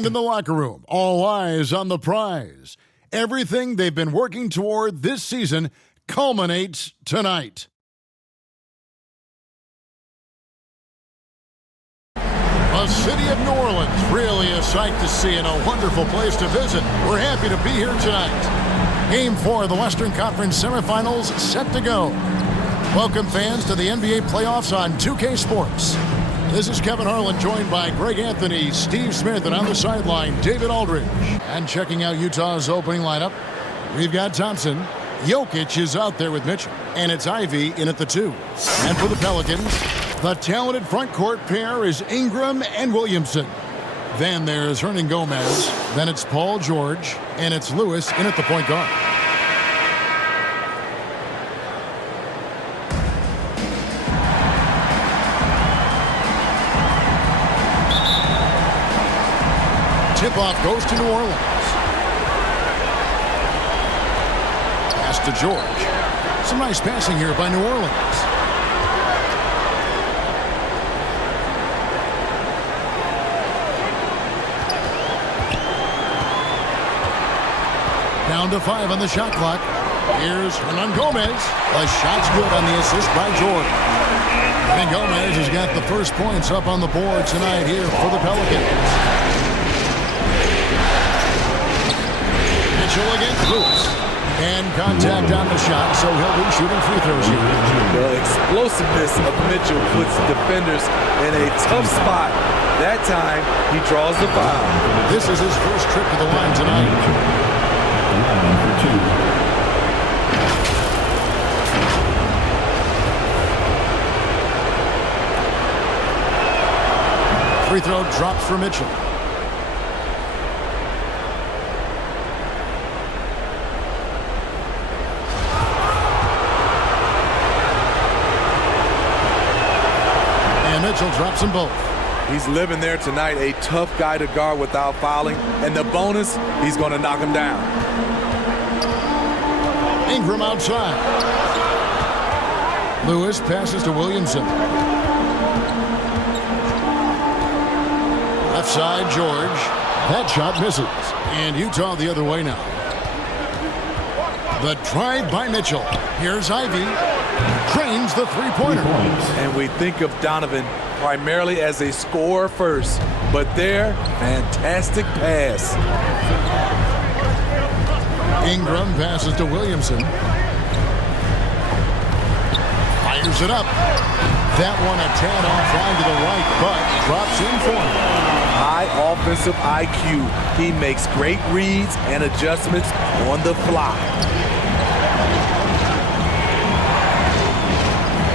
And in the locker room, all eyes on the prize. Everything they've been working toward this season culminates tonight. The city of New Orleans, really a sight to see and a wonderful place to visit. We're happy to be here tonight. Game 4 of the Western Conference semifinals set to go. Welcome fans to the NBA playoffs on 2K Sports. This is Kevin Harlan, joined by Greg Anthony, Steve Smith, and on the sideline, David Aldridge. And checking out Utah's opening lineup, we've got Thompson. Jokic is out there with Mitchell, and it's Ivy in at the 2. And for the Pelicans, the talented front court pair is Ingram and Williamson. Then there's Hernan Gomez. Then it's Paul George, and it's Lewis in at the point guard. Tip-off goes to New Orleans. Pass to George. Some nice passing here by New Orleans. Down to 5 on the shot clock. Here's Hernan Gomez. The shot's good on the assist by George. And Gomez has got the first points up on the board tonight here for the Pelicans. Mitchell against Lewis. And contact on the shot, so he'll be shooting free throws here. The explosiveness of Mitchell puts defenders in a tough spot. That time, he draws the foul. This is his first trip to the line tonight. Free throw drops for Mitchell. Mitchell drops them both. He's living there tonight, a tough guy to guard without fouling. And the bonus, he's going to knock him down. Ingram outside. Lewis passes to Williamson. Left side, George. That shot misses. And Utah the other way now. The drive by Mitchell. Here's Ivy. Trains the three-pointer. And we think of Donovan primarily as a scorer first, but there, fantastic pass. Ingram passes to Williamson. Fires it up. That one a tad offline to the right, but drops in for him. High offensive IQ. He makes great reads and adjustments on the fly.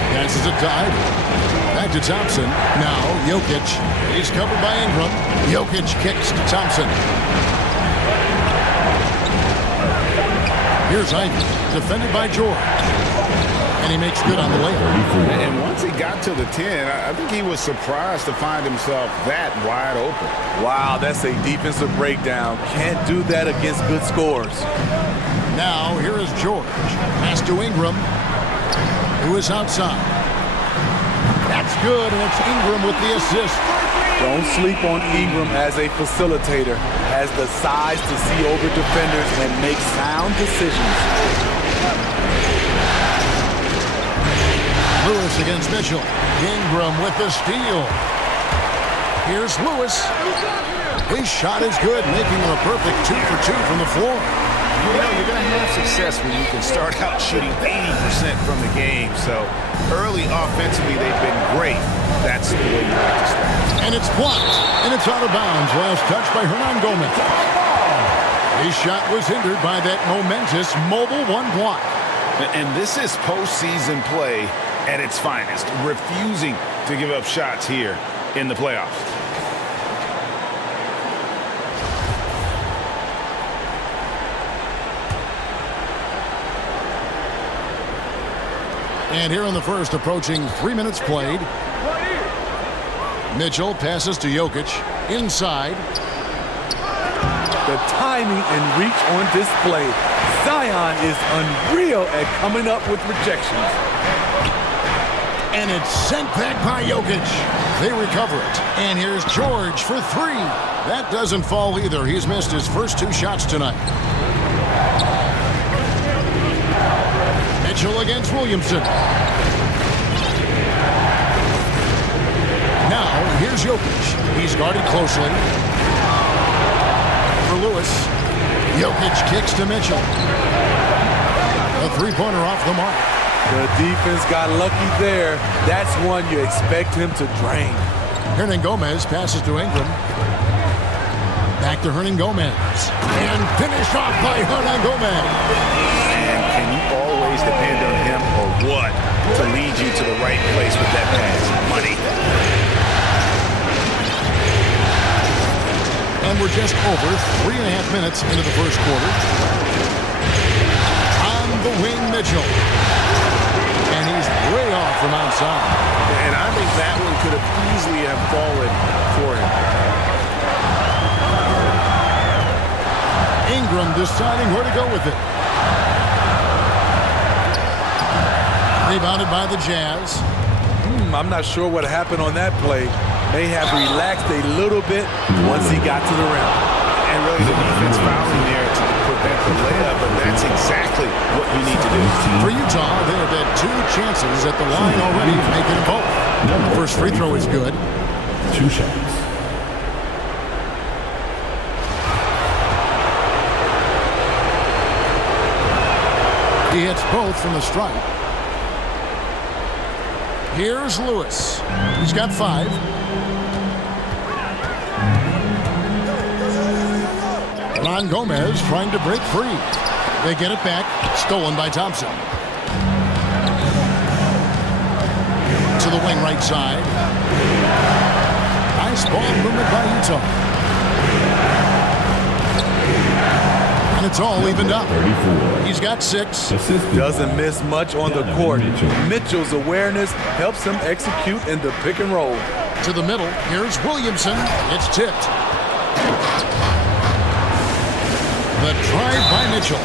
Passes it to Ivy. Back to Thompson. Now Jokic. He's covered by Ingram. Jokic kicks to Thompson. Here's Ivy. Defended by George. And he makes good on the layup. And once he got to the 10, I think he was surprised to find himself that wide open. Wow, that's a defensive breakdown. Can't do that against good scorers. Now here is George. Pass to Ingram, who is outside. That's good, and it's Ingram with the assist. Don't sleep on Ingram as a facilitator. Has the size to see over defenders and make sound decisions. Lewis against Mitchell. Ingram with the steal. Here's Lewis. His shot is good, making him a perfect 2 for 2 from the floor. You know, you're going to have success when you can start out shooting 80% from the game. So early offensively, they've been great. That's the way you like to start. And it's blocked, and it's out of bounds. Last touch by Hernan Gomez. His shot was hindered by that momentous mobile one block. And this is postseason play at its finest, refusing to give up shots here in the playoffs. And here in the first, approaching 3 minutes played. Mitchell passes to Jokic. Inside. The timing and reach on display. Zion is unreal at coming up with rejections. And it's sent back by Jokic. They recover it. And here's George for three. That doesn't fall either. He's missed his first two shots tonight. Mitchell against Williamson. Now, here's Jokic. He's guarded closely. For Lewis. Jokic kicks to Mitchell. A three-pointer off the mark. The defense got lucky there. That's one you expect him to drain. Hernan Gomez passes to Ingram. Back to Hernan Gomez. And finished off by Hernan Gomez. And can you always depend on him or what to lead you to the right place with that pass? Money. And we're just over 3.5 minutes into the first quarter. On the wing, Mitchell. And he's way off from outside. And I think that one could have easily have fallen for him. Ingram deciding where to go with it. Rebounded by the Jazz. I'm not sure what happened on that play. May have relaxed a little bit once he got to the rim. And really the defense fouling there to prevent the layup, but that's exactly what you need to do. For Utah, they have had two chances at the line already, making them both. The first free throw is good. 2 shots. He hits both from the stripe. Here's Lewis. He's got 5. Ron Gomez trying to break free. They get it back. Stolen by Thompson. To the wing right side. Nice ball movement by Utah. And it's all evened up. He's got 6. Doesn't miss much on the court. Mitchell's awareness helps him execute in the pick and roll. To the middle. Here's Williamson. It's tipped. The drive by Mitchell.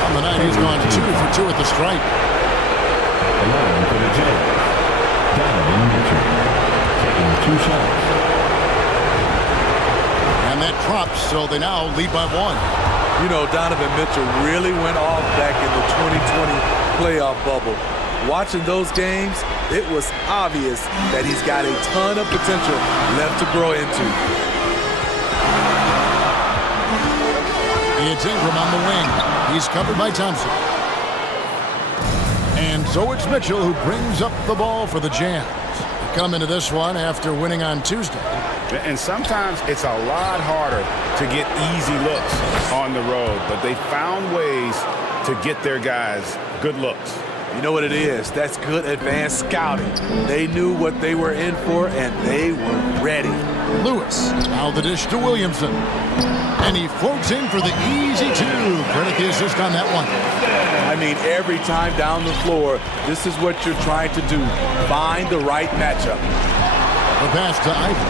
On the night, he's gone 2 for 2 at the stripe. For the Jazz, Donovan Mitchell taking 2 shots. And that drops, so they now lead by 1. You know, Donovan Mitchell really went off back in the 2020 playoff bubble. Watching those games, it was obvious that he's got a ton of potential left to grow into. It's Ingram on the wing. He's covered by Thompson. And so it's Mitchell who brings up the ball for the Jazz. They come into this one after winning on Tuesday. And sometimes it's a lot harder to get easy looks on the road, but they found ways to get their guys good looks. You know what it is? That's good advanced scouting. They knew what they were in for, and they were ready. Lewis, now the dish to Williamson. And he floats in for the easy 2. Credit the assist on that one. I mean, every time down the floor, this is what you're trying to do. Find the right matchup. The pass to Ivy.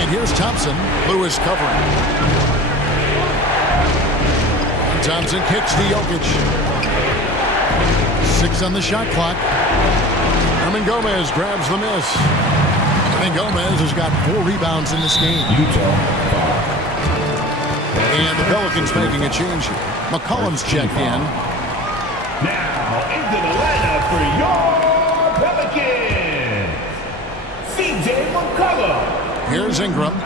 And here's Thompson. Lewis covering. Thompson kicks to Jokic. 6 on the shot clock. Hernan Gomez grabs the miss. And Gomez has got 4 rebounds in this game. Utah. And the Pelicans making a change here. McCollum's checked in. Now into the lineup for your Pelicans, CJ McCollum. Here's Ingram.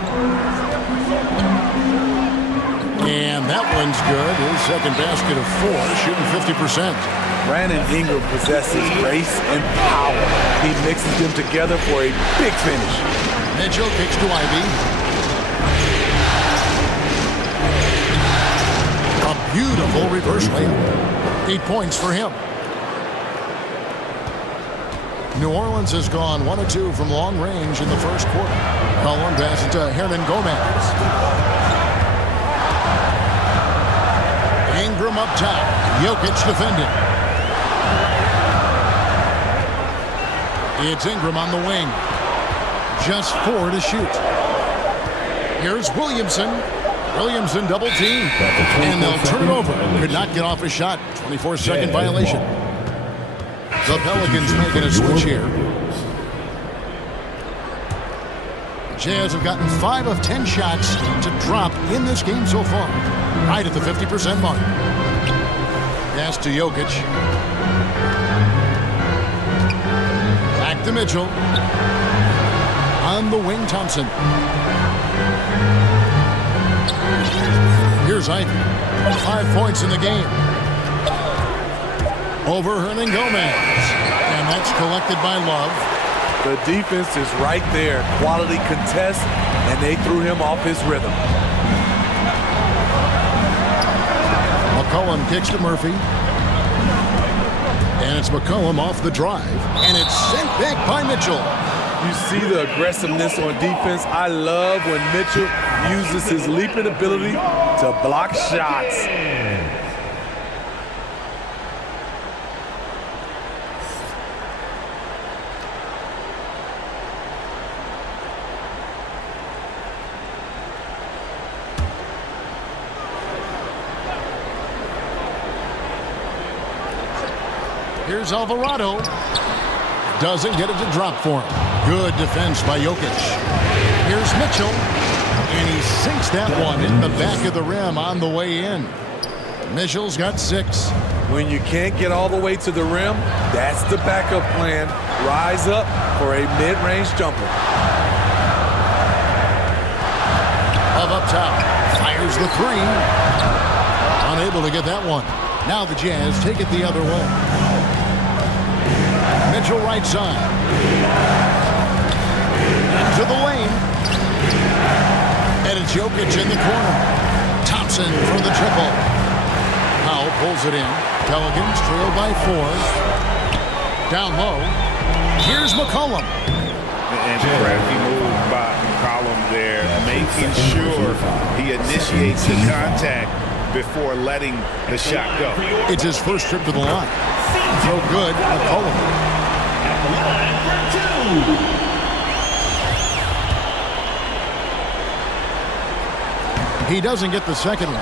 And that one's good. His second basket of 4, shooting 50%. Brandon Ingram possesses grace and power. He mixes them together for a big finish. Mitchell kicks to Ivy. A beautiful reverse layup. 8 points for him. New Orleans has gone 1 of 2 from long range in the first quarter. Collin passes to Hernan Gomez. Ingram up top. Jokic defending. It's Ingram on the wing. Just 4 to shoot. Here's Williamson. Williams in double team. And they'll turn it over. Could not get off a shot. 24-second violation. The Pelicans making a switch here. Jazz have gotten 5 of 10 shots to drop in this game so far. Right at the 50% mark. Pass to Jokic. Back to Mitchell. On the wing, Thompson. Here's Ivy. 5 points in the game. Over Hernan Gomez. And that's collected by Love. The defense is right there. Quality contest, and they threw him off his rhythm. McCollum kicks to Murphy. And it's McCollum off the drive. And it's sent back by Mitchell. You see the aggressiveness on defense. I love when Mitchell uses his leaping ability to block shots. Here's Alvarado. Doesn't get it to drop for him. Good defense by Jokic. Here's Mitchell. And he sinks that one in the back of the rim on the way in. Mitchell's got 6. When you can't get all the way to the rim, that's the backup plan. Rise up for a mid-range jumper. Up top. Fires the 3. Unable to get that one. Now the Jazz take it the other way. Mitchell right side. Into the lane. And it's Jokic in the corner. Thompson for the triple. Powell pulls it in. Pelicans trail by 4. Down low. Here's McCollum. And crafty move by McCollum there, making sure he initiates the contact before letting the shot go. It's his first trip to the line. No good, McCollum. He doesn't get the second one.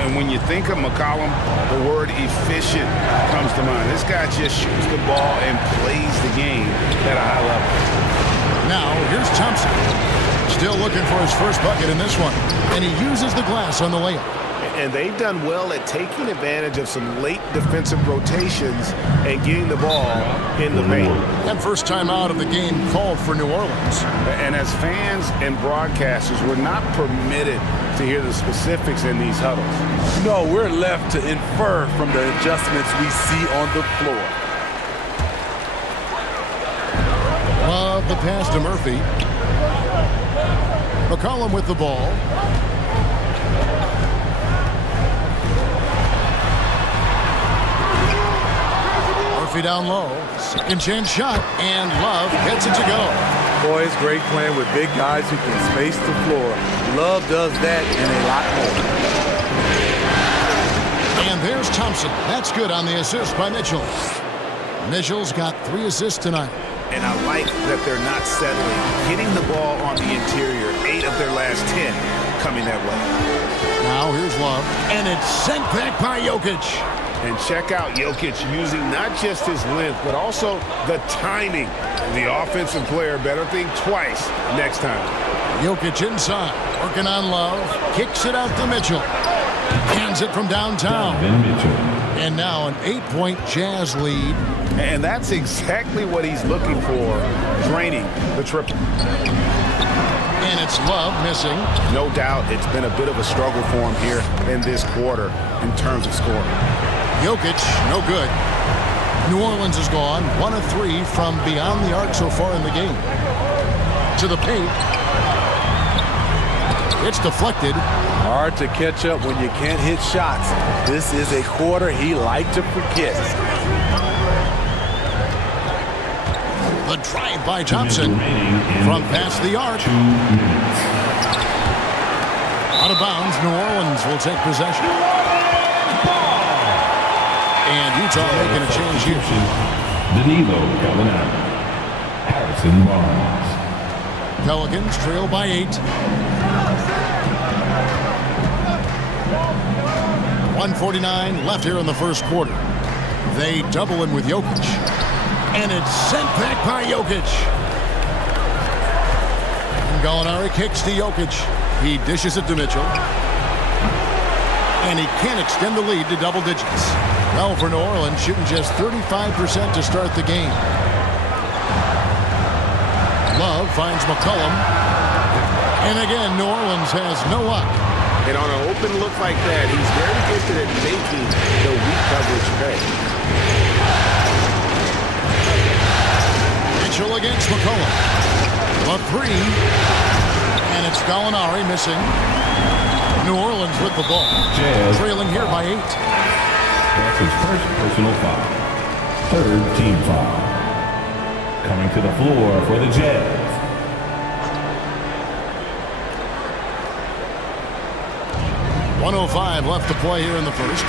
And when you think of McCollum, the word efficient comes to mind. This guy just shoots the ball and plays the game at a high level. Now, here's Thompson. Still looking for his first bucket in this one. And he uses the glass on the layup. And they've done well at taking advantage of some late defensive rotations and getting the ball in the paint. And first time out of the game called for New Orleans. And as fans and broadcasters, we're not permitted to hear the specifics in these huddles. No, we're left to infer from the adjustments we see on the floor. Love the pass to Murphy. McCollum with the ball. Murphy down low. Second chance shot. And Love gets it to go. Boy, it's great playing with big guys who can space the floor. Love does that and a lot more. And there's Thompson. That's good on the assist by Mitchell. Mitchell's got 3 assists tonight. And I like that they're not settling. Hitting the ball on the interior, 8 of their last 10 coming that way. Now here's Love. And it's sent back by Jokic. And check out Jokic using not just his length, but also the timing. The offensive player better think twice next time. Jokic inside, working on Love. Kicks it out to Mitchell. Hands it from downtown. And now an 8-point Jazz lead. And that's exactly what he's looking for, draining the triple. And it's Love missing. No doubt it's been a bit of a struggle for him here in this quarter in terms of scoring. Jokic, no good. New Orleans is gone. 1 of 3 from beyond the arc so far in the game. To the paint. It's deflected. Hard to catch up when you can't hit shots. This is a quarter he liked to forget. The drive by Thompson from past the arc. Out of bounds, New Orleans will take possession. And Utah making a change here. Danilo coming out. Harrison Barnes. Pelicans trail by 8. 1:49 left here in the first quarter. They double him with Jokic. And it's sent back by Jokic. And Gallinari kicks to Jokic. He dishes it to Mitchell. And he can't extend the lead to double digits. Well, for New Orleans, shooting just 35% to start the game. Love finds McCollum. And again, New Orleans has no luck. And on an open look like that, he's very gifted at making the weak coverage pay. Mitchell against McCollum. A three. And it's Gallinari missing. New Orleans with the ball. Jazz. Trailing here by 8. That's his first personal foul. Third team foul. Coming to the floor for the Jazz. .105 left to play here in the first.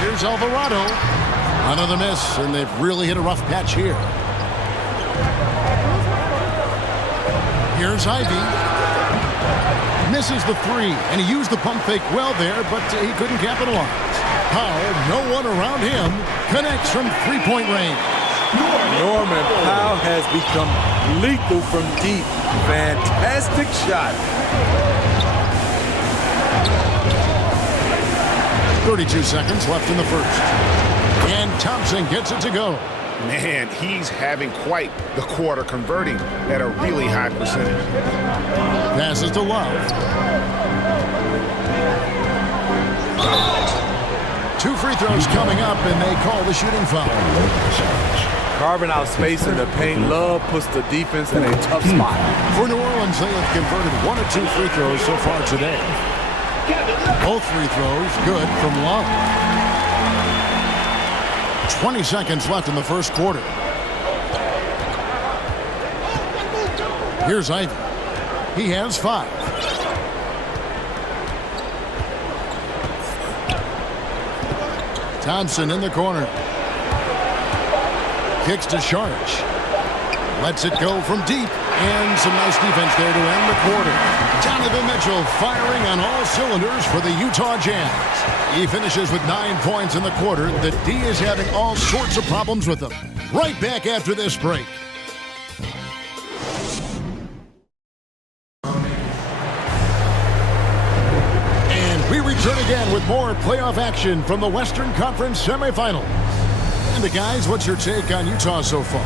Here's Alvarado. Another miss, and they've really hit a rough patch here. Here's Ivy. Misses the three, and he used the pump fake well there, but he couldn't capitalize. Powell, no one around him, connects from three-point range. Norman Powell has become lethal from deep. Fantastic shot. 32 seconds left in the first. And Thompson gets it to go. Man, he's having quite the quarter, converting at a really high percentage. Passes to Love. 2 free throws coming up, and they call the shooting foul. Carving out space in the paint. Love puts the defense in a tough spot. For New Orleans, they have converted 1 of 2 free throws so far today. Both free throws good from Love. 20 seconds left in the first quarter. Here's Ivy. He has 5. Thompson in the corner. Kicks to Sharge. Lets it go from deep. And some nice defense there to end the quarter. Donovan Mitchell firing on all cylinders for the Utah Jazz. He finishes with 9 points in the quarter. The D is having all sorts of problems with him. Right back after this break. And we return again with more playoff action from the Western Conference semifinals. And the guys, what's your take on Utah so far?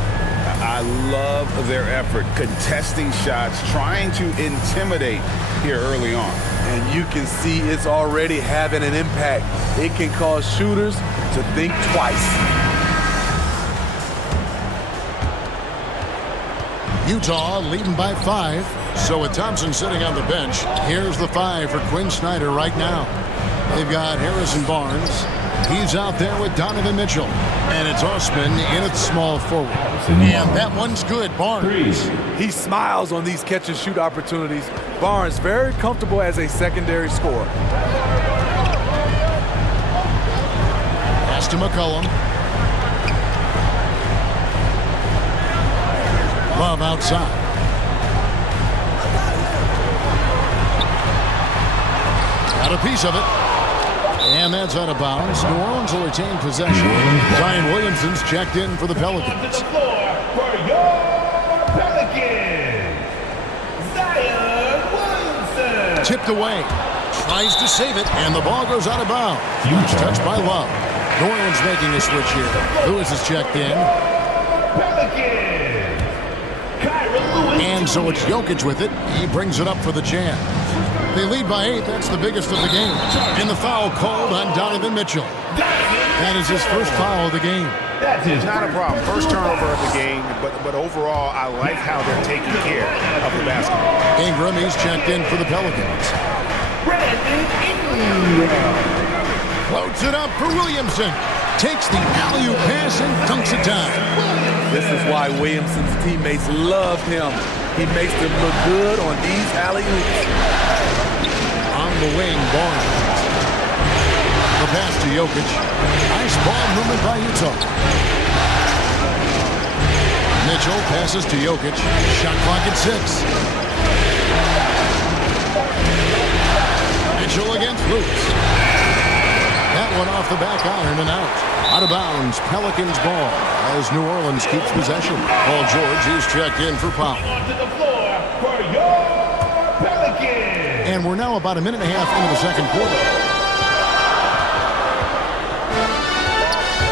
I love their effort, contesting shots, trying to intimidate here early on. And you can see it's already having an impact. It can cause shooters to think twice. Utah leading by 5. So with Thompson sitting on the bench, here's the 5 for Quinn Snyder right now. They've got Harrison Barnes. He's out there with Donovan Mitchell. And it's Osman in at small forward. And that one's good, Barnes. He smiles on these catch-and-shoot opportunities. Barnes very comfortable as a secondary scorer. Pass to McCollum. Love outside. Got a piece of it. And that's out of bounds. New Orleans will retain possession. Zion Williamson's checked in for the Pelicans. To the floor for your Pelicans, Zion Williamson. Tipped away. Tries to save it, and the ball goes out of bounds. It's touched by Love. New Orleans making a switch here. Lewis is checked in. Pelicans, Kyra Lewis. And so it's Jokic with it. He brings it up for the Jazz. They lead by 8. That's the biggest of the game. And the foul called on Donovan Mitchell. That is his first foul of the game. That's not a problem. First turnover of the game, but overall, I like how they're taking care of the basketball. Ingram, he's checked in for the Pelicans. Floats it up for Williamson. Takes the alley-oop pass and dunks it down. This is why Williamson's teammates loved him. He makes them look good on these alley-oops. On the wing, Barnes. The pass to Jokic. Nice ball movement by Utah. Mitchell passes to Jokic. Shot clock at 6. Mitchell against Lewis. That one off the back iron and out. Out of bounds, Pelicans ball as New Orleans keeps possession. Paul George is checked in for foul. Onto the floor for your Pelicans. And we're now about a minute and a half into the second quarter.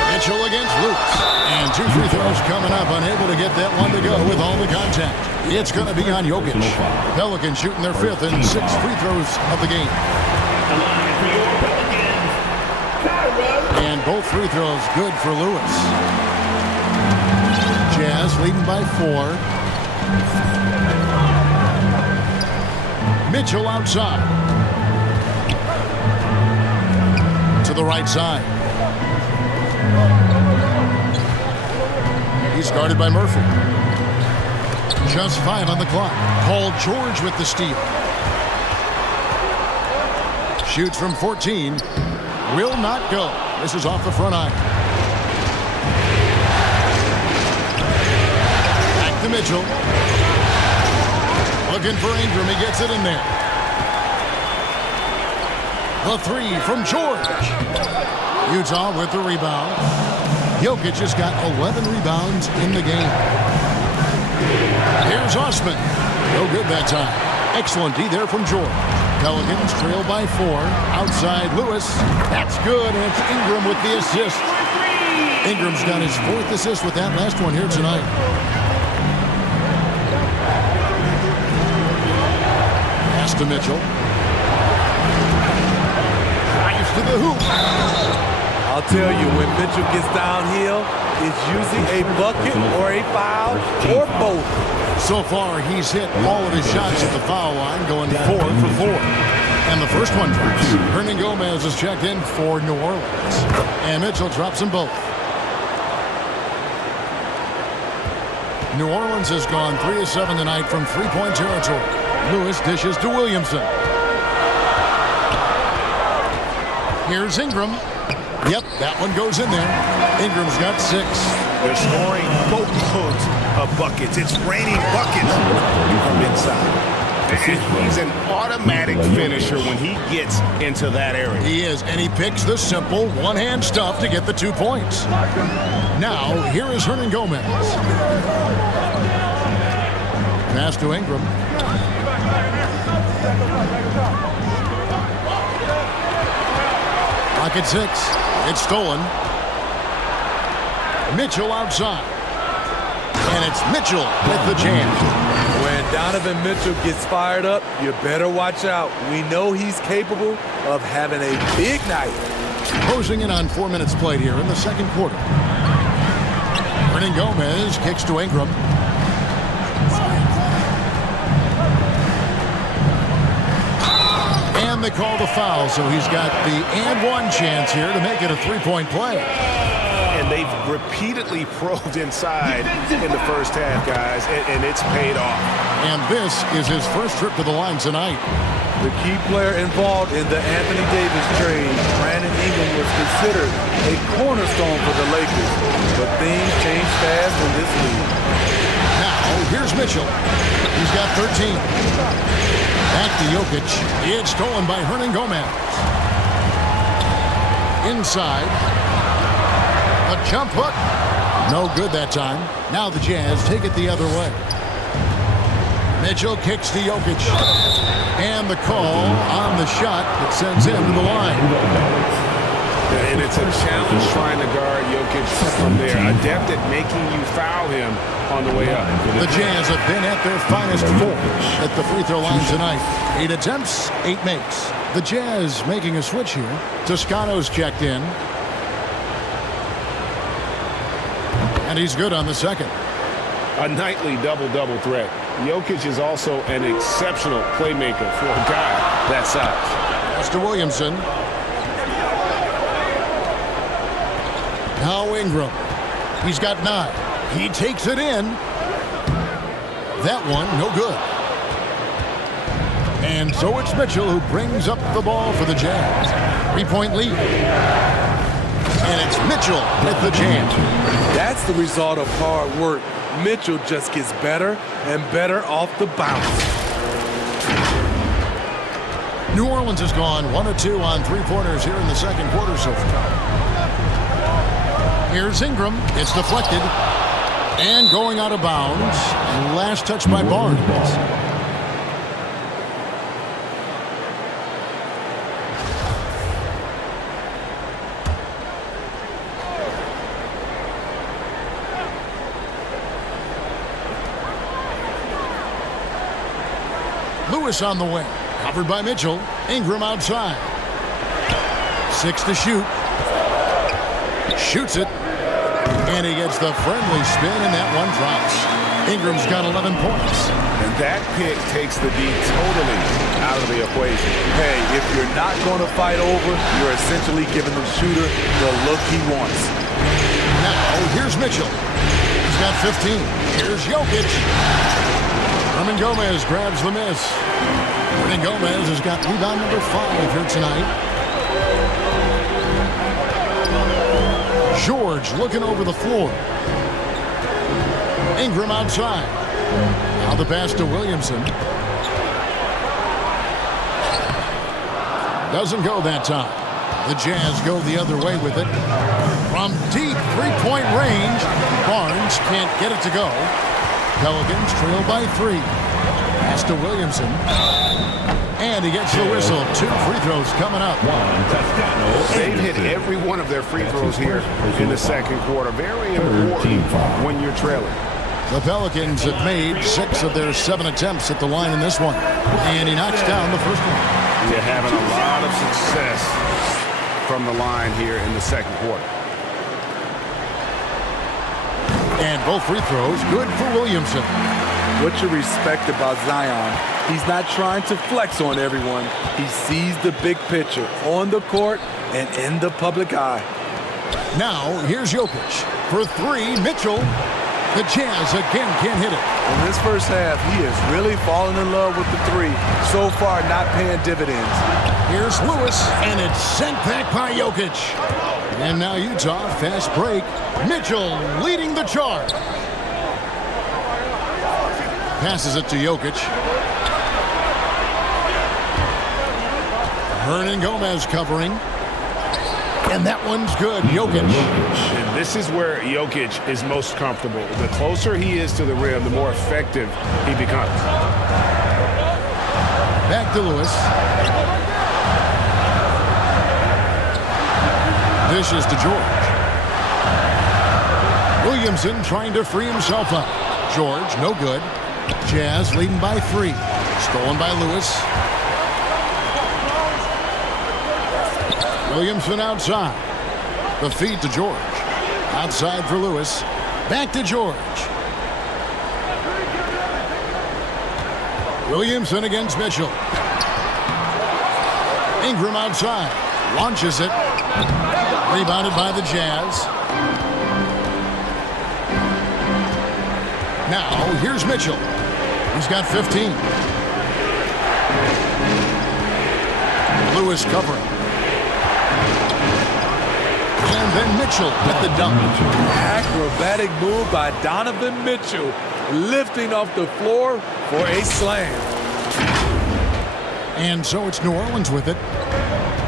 Mitchell against Lewis. And 2 free throws coming up, unable to get that one to go with all the contact. It's going to be on Jokic. Pelicans shooting their 5th and 6th free throws of the game. And both free throws good for Lewis. Jazz leading by 4. Mitchell outside. To the right side. He's guarded by Murphy. Just 5 on the clock. Paul George with the steal. Shoots from 14. Will not go. This is off the front iron. Back to Mitchell. Looking for Ingram. He gets it in there. The 3 from George. Utah with the rebound. Jokic has got 11 rebounds in the game. Here's Osman. No good that time. Excellent D there from George. Pelicans trail by 4. Outside Lewis. That's good, and it's Ingram with the assist. Ingram's got his 4th assist with that last one here tonight. Pass to Mitchell. Drives to the hoop. I'll tell you, when Mitchell gets downhill, it's usually a bucket or a foul or both. So far, he's hit all of his shots at the foul line, going 4 for 4. And the first one drops. Hernan Gomez is checked in for New Orleans. And Mitchell drops them both. New Orleans has gone 3 of 7 tonight from 3-point territory. Lewis dishes to Williamson. Here's Ingram. Yep, that one goes in there. Ingram's got 6. They're scoring boatloads of buckets. It's raining buckets from inside. And he's an automatic finisher when he gets into that area. He is, and he picks the simple one-hand stuff to get the 2 points. Now, here is Hernan Gomez. Pass to Ingram. Pocket 6. It's stolen. Mitchell outside. And it's Mitchell with the jam. When Donovan Mitchell gets fired up, you better watch out. We know he's capable of having a big night. Closing in on 4 minutes played here in the second quarter. Hernan Gomez kicks to Ingram. And they call the foul, so he's got the and 1 chance here to make it a 3-point play. And they've repeatedly probed inside in the first half, guys, and it's paid off. And this is his first trip to the line tonight. The key player involved in the Anthony Davis trade, Brandon Ingram, was considered a cornerstone for the Lakers. But things change fast in this league. Now, here's Mitchell. He's got 13. Back to Jokic. It's stolen by Hernan Gomez. Inside. A jump hook. No good that time. Now the Jazz take it the other way. Mitchell kicks to Jokic. And the call on the shot that sends him to the line. And it's a challenge trying to guard Jokic from there. Adept at making you foul him on the way up. The Jazz have been at their finest force at the free throw line tonight. 8 attempts, 8 makes. The Jazz making a switch here. Toscano's checked in. And he's good on the second. A nightly double-double threat. Jokic is also an exceptional playmaker for a guy that size. Mr. Williamson. Now Ingram. He's got 9. He takes it in. That one, no good. And so it's Mitchell who brings up the ball for the Jazz. 3-point lead. And it's Mitchell with the jam. That's the result of hard work. Mitchell just gets better and better off the bounce. New Orleans has gone 1 of 2 on three-pointers here in the second quarter so far. Here's Ingram. It's deflected. And going out of bounds. Last touch by Barnes. Lewis on the wing. Covered by Mitchell. Ingram outside. 6 to shoot. Shoots it. And he gets the friendly spin, and that one drops. Ingram's got 11 points. And that pick takes the D totally out of the equation. Hey, if you're not going to fight over, you're essentially giving the shooter the look he wants. Now, here's Mitchell. He's got 15. Here's Jokic. Hernan Gomez grabs the miss. Hernan Gomez has got rebound number 5 here tonight. George looking over the floor. Ingram outside. Now the pass to Williamson. Doesn't go that time. The Jazz go the other way with it. From deep three-point range, Barnes can't get it to go. Pelicans trail by 3. Pass to Williamson. And he gets the whistle. 2 free throws coming up. They've hit every one of their free throws here in the second quarter. Very important when you're trailing. The Pelicans have made 6 of their 7 attempts at the line in this one. And he knocks down the first one. They're having a lot of success from the line here in the second quarter. And both free throws good for Williamson. What you respect about Zion, he's not trying to flex on everyone. He sees the big picture on the court and in the public eye. Now, here's Jokic. For 3, Mitchell. The Jazz again can't hit it. In this first half, he is really falling in love with the 3. So far, not paying dividends. Here's Lewis, and it's sent back by Jokic. And now Utah, fast break. Mitchell leading the charge. Passes it to Jokic. Hernan Gomez covering. And that one's good. Jokic. And this is where Jokic is most comfortable. The closer he is to the rim, the more effective he becomes. Back to Lewis. Dishes to George. Williamson trying to free himself up. George, no good. Jazz leading by 3. Stolen by Lewis. Williamson outside. The feed to George. Outside for Lewis. Back to George. Williamson against Mitchell. Ingram outside. Launches it. Rebounded by the Jazz. Now, here's Mitchell. He's got 15. Lewis covering. And then Mitchell with the dunk. Acrobatic move by Donovan Mitchell, lifting off the floor for a slam. And so it's New Orleans with it.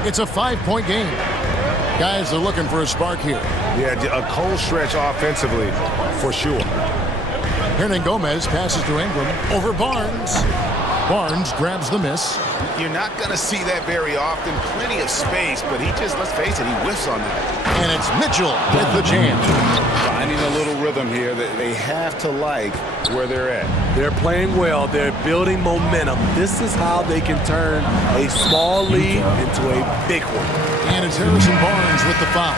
It's a 5-point game. Guys are looking for a spark here. Yeah, a cold stretch offensively, for sure. Hernan Gomez passes to Ingram over Barnes. Barnes grabs the miss. You're not going to see that very often. Plenty of space, but he just, let's face it, he whiffs on that. And it's Mitchell with the jam. Finding a little rhythm here that they have to like where they're at. They're playing well. They're building momentum. This is how they can turn a small lead into a big one. And it's Harrison Barnes with the foul.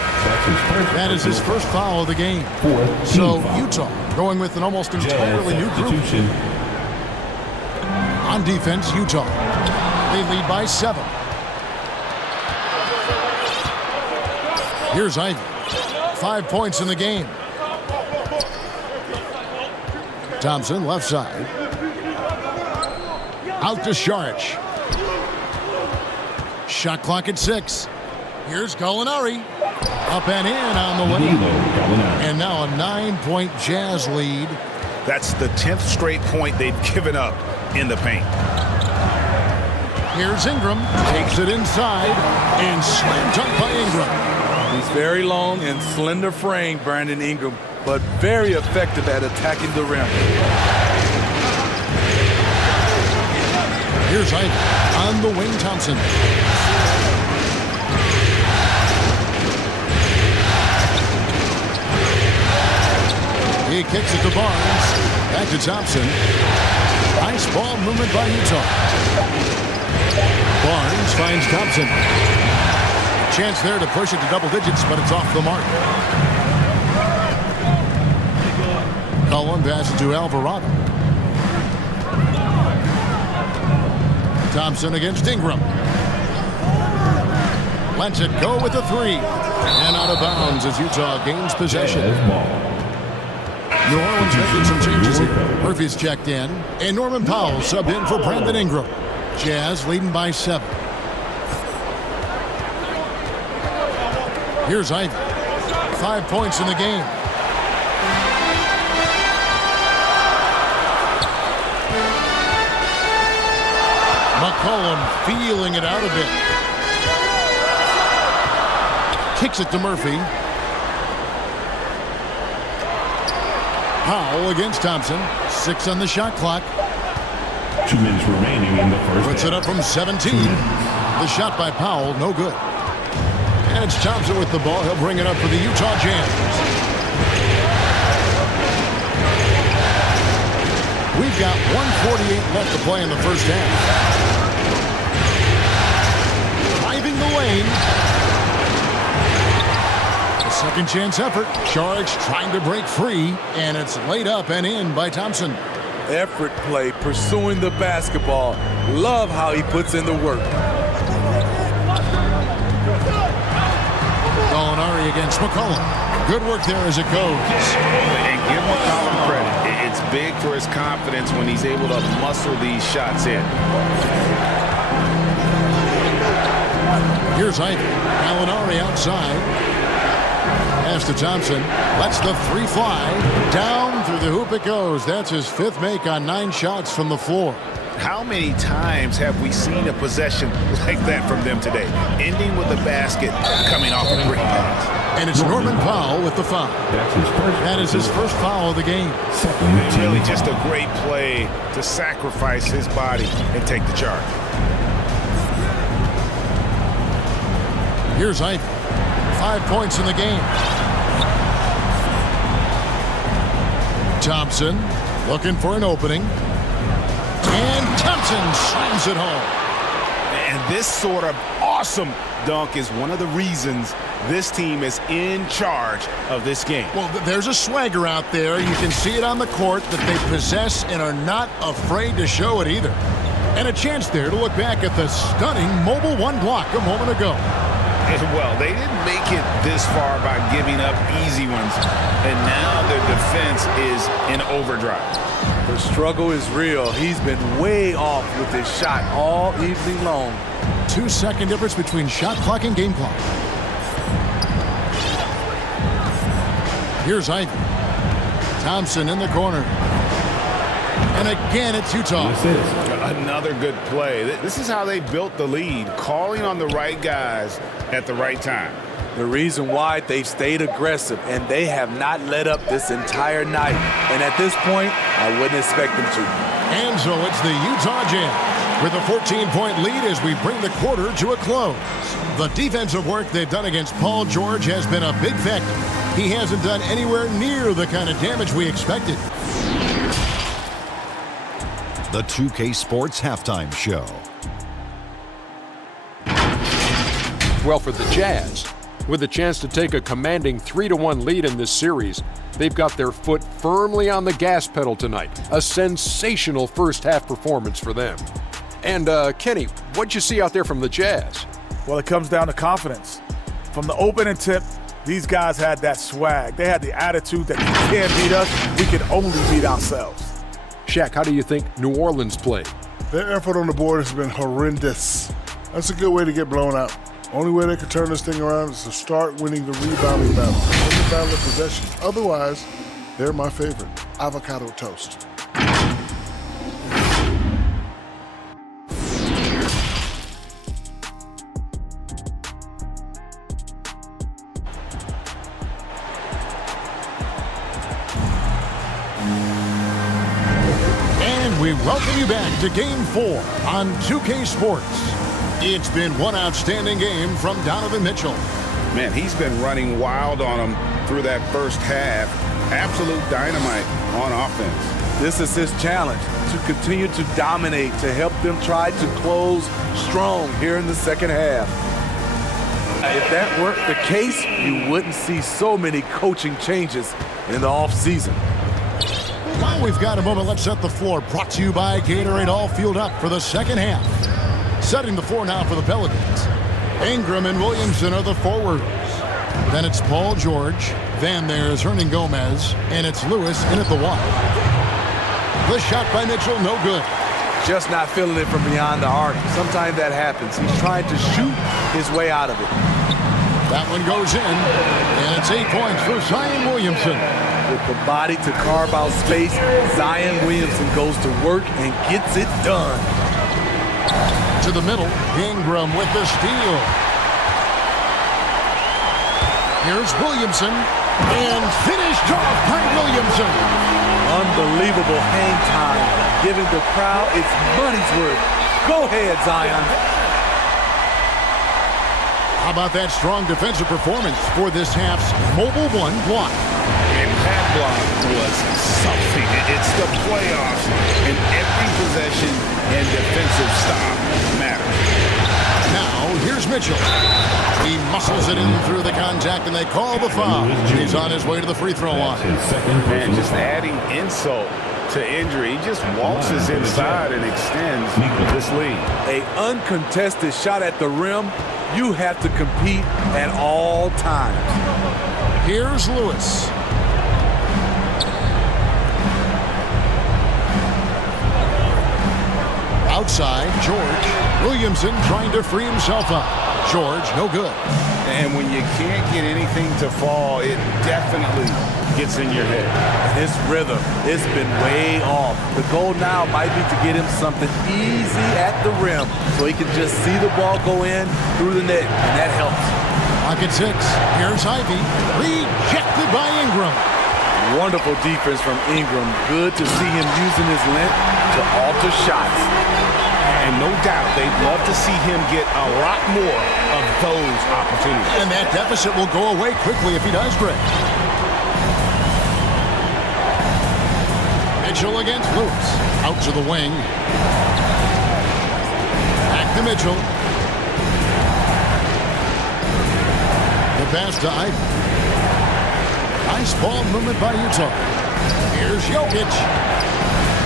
That is his first foul of the game. So Utah going with an almost entirely new group. On defense, Utah. They lead by 7. Here's Ivy. 5 points in the game. Thompson, left side. Out to Saric. Shot clock at 6. Here's Gallinari. Up and in on the way. And now a 9-point Jazz lead. That's the 10th straight point they've given up in the paint. Here's Ingram, takes it inside, and slam dunk by Ingram. He's very long and slender frame, Brandon Ingram, but very effective at attacking the rim. Here's Ivy on the wing, Thompson. He kicks it to Barnes. Back to Thompson. Nice ball movement by Utah. Barnes finds Thompson. Chance there to push it to double digits, but it's off the mark. Cullen passes to Alvarado. Thompson against Ingram. Lets it go with a three. And out of bounds as Utah gains possession. New Orleans making some changes here. Murphy's checked in, and Norman Powell subbed in for Brandon Ingram. Jazz leading by 7. Here's Ivy. 5 points in the game. McCollum feeling it out a bit. Kicks it to Murphy. Powell against Thompson. 6 on the shot clock. 2 minutes remaining in the first. Puts it up from 17. The shot by Powell, no good. And it's Thompson with the ball. He'll bring it up for the Utah Jazz. We've got 1:48 left to play in the first half. Driving the lane. Second chance effort. Charge trying to break free, and it's laid up and in by Thompson. Effort play, pursuing the basketball. Love how he puts in the work. Gallinari against McCollum. Good work there as it goes. And give McCollum credit. It's big for his confidence when he's able to muscle these shots in. Here's Ivy. Gallinari outside. Pass to Thompson. Lets the three fly. Down through the hoop it goes. That's his 5th make on 9 shots from the floor. How many times have we seen a possession like that from them today? Ending with a basket, coming off a great pass. And it's Norman Powell with the foul. That is his first foul of the game. Really just a great play to sacrifice his body and take the charge. Here's Ivy. 5 points in the game. Thompson looking for an opening. And Thompson slams it home. And this sort of awesome dunk is one of the reasons this team is in charge of this game. Well, there's a swagger out there. You can see it on the court that they possess and are not afraid to show it either. And a chance there to look back at the stunning Mobile 1 block a moment ago. Well, they didn't make it this far by giving up easy ones, and now their defense is in overdrive. The struggle is real. He's been way off with his shot all evening long. 2-second difference between shot clock and game clock. Here's Ivy. Thompson in the corner. And again, it's Utah. Another good play. This is how they built the lead, calling on the right guys at the right time. The reason why they've stayed aggressive, and they have not let up this entire night. And at this point, I wouldn't expect them to. And so it's the Utah Jazz with a 14-point lead as we bring the quarter to a close. The defensive work they've done against Paul George has been a big factor. He hasn't done anywhere near the kind of damage we expected. The 2K Sports Halftime Show. Well, for the Jazz, with a chance to take a commanding 3-1 lead in this series, they've got their foot firmly on the gas pedal tonight. A sensational first-half performance for them. And, Kenny, what'd you see out there from the Jazz? Well, it comes down to confidence. From the opening tip, these guys had that swag. They had the attitude that you can't beat us, we can only beat ourselves. Shaq, how do you think New Orleans played? Their effort on the board has been horrendous. That's a good way to get blown out. Only way they can turn this thing around is to start winning the rebounding battle. Win the battle of possession. Otherwise, they're my favorite. Avocado toast. we welcome you back to Game 4 on 2K Sports. It's been one outstanding game from Donovan Mitchell. Man, he's been running wild on him through that first half. Absolute dynamite on offense. This is his challenge, to continue to dominate, to help them try to close strong here in the second half. If that weren't the case, you wouldn't see so many coaching changes in the offseason. While we've got a moment, let's set the floor. Brought to you by Gatorade, all fueled up for the second half. Setting the floor now for the Pelicans. Ingram and Williamson are the forwards. Then it's Paul George. Then there's Hernan Gomez. And it's Lewis in at the one. The shot by Mitchell, no good. Just not feeling it from beyond the arc. Sometimes that happens. He's trying to shoot his way out of it. That one goes in, and it's 8 points for Zion Williamson. With the body to carve out space, Zion Williamson goes to work and gets it done. To the middle, Ingram with the steal. Here's Williamson, and finished off by Williamson. Unbelievable hang time, giving the crowd its money's worth. Go ahead, Zion. How about that strong defensive performance for this half's Mobile One block? And that block was something. It's the playoffs, and every possession and defensive stop matters. Now, here's Mitchell. He muscles it in through the contact, and they call the foul. He's on his way to the free throw line. Man, just adding insult to injury. He just waltzes inside and extends this lead. An uncontested shot at the rim. You have to compete at all times. Here's Lewis. Outside, George. Williamson trying to free himself up. George, no good. And when you can't get anything to fall, it definitely gets in your head. His rhythm, it's been way off. The goal now might be to get him something easy at the rim so he can just see the ball go in through the net, and that helps. Pocket 6. Here's Ivy. Rejected by Ingram. Wonderful defense from Ingram. Good to see him using his length to alter shots. And no doubt they'd love to see him get a lot more of those opportunities. And that deficit will go away quickly if he does, Greg. Mitchell against Lewis. Out to the wing. Back to Mitchell. The pass to Ivy. Nice ball movement by Utah. Here's Jokic.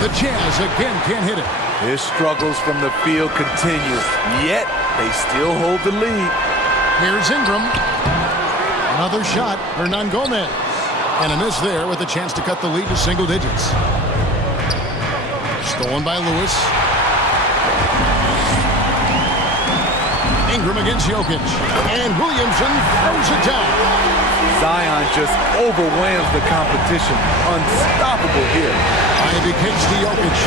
The Jazz again can't hit it. His struggles from the field continue, yet they still hold the lead. Here's Ingram. Another shot, Hernan Gomez. And a miss there with a chance to cut the lead to single digits. Stolen by Lewis. Ingram against Jokic. And Williamson throws it down. Zion just overwhelms the competition. Unstoppable here. Ivy kicks to Jokic.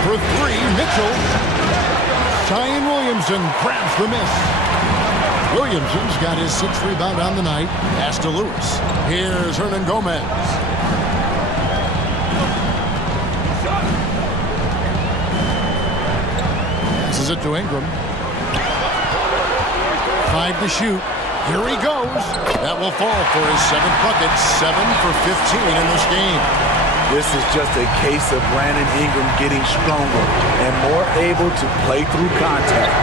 For three, Mitchell. Zion Williamson grabs the miss. Williamson's got his 6th rebound on the night. Pass to Lewis. Here's Hernan Gomez. Passes it to Ingram. 5 to shoot. Here he goes. That will fall for his 7th bucket. 7 for 15 in this game. This is just a case of Brandon Ingram getting stronger and more able to play through contact.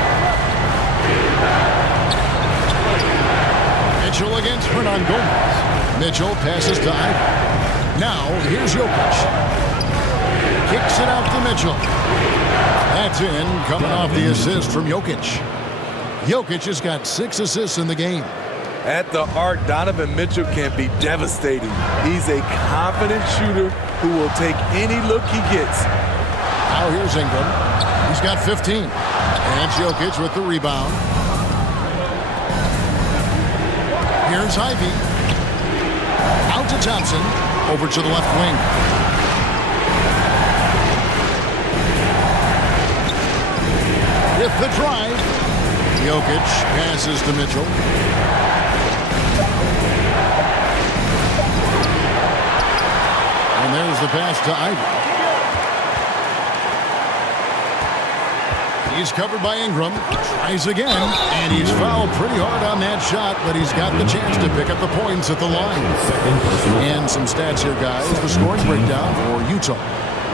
Mitchell against Hernan Gomez. Mitchell passes to Ivy. Now, here's Jokic. Kicks it out to Mitchell. That's in, coming off the assist from Jokic. Jokic has got 6 assists in the game. At the arc, Donovan Mitchell can be devastating. He's a confident shooter who will take any look he gets. Now here's Ingram. He's got 15. And Jokic with the rebound. Here's Ivy. Out to Thompson. Over to the left wing. With the drive. Jokic passes to Mitchell. And there's the pass to Ivy. He's covered by Ingram. Tries again, and he's fouled pretty hard on that shot, but he's got the chance to pick up the points at the line. And some stats here, guys. The scoring breakdown for Utah.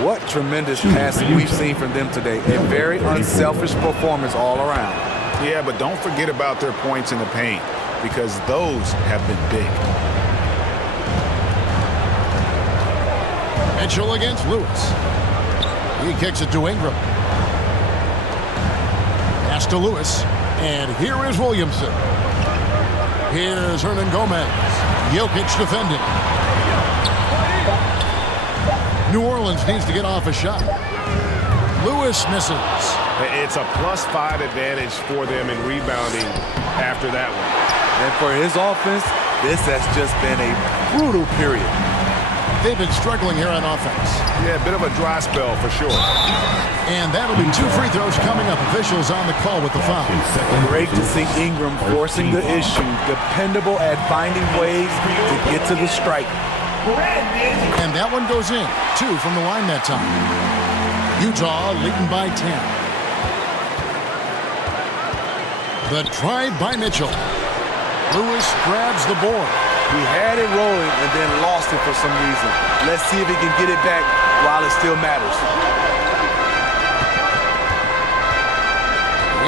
What tremendous passing we've seen from them today. A very unselfish performance all around. Yeah, but don't forget about their points in the paint, because those have been big. Mitchell against Lewis. He kicks it to Ingram. Pass to Lewis. And here is Williamson. Here's Hernan Gomez. Jokic defending. New Orleans needs to get off a shot. Lewis misses. It's a +5 advantage for them in rebounding after that one. And for his offense, this has just been a brutal period. They've been struggling here on offense. Yeah, a bit of a dry spell for sure. And that'll be 2 free throws coming up. Officials on the call with the foul. Great to see Ingram forcing the issue, dependable at finding ways to get to the stripe. And that one goes in. 2 from the line that time. Utah leading by 10. The drive by Mitchell. Lewis grabs the board. He had it rolling and then lost it for some reason. Let's see if he can get it back while it still matters.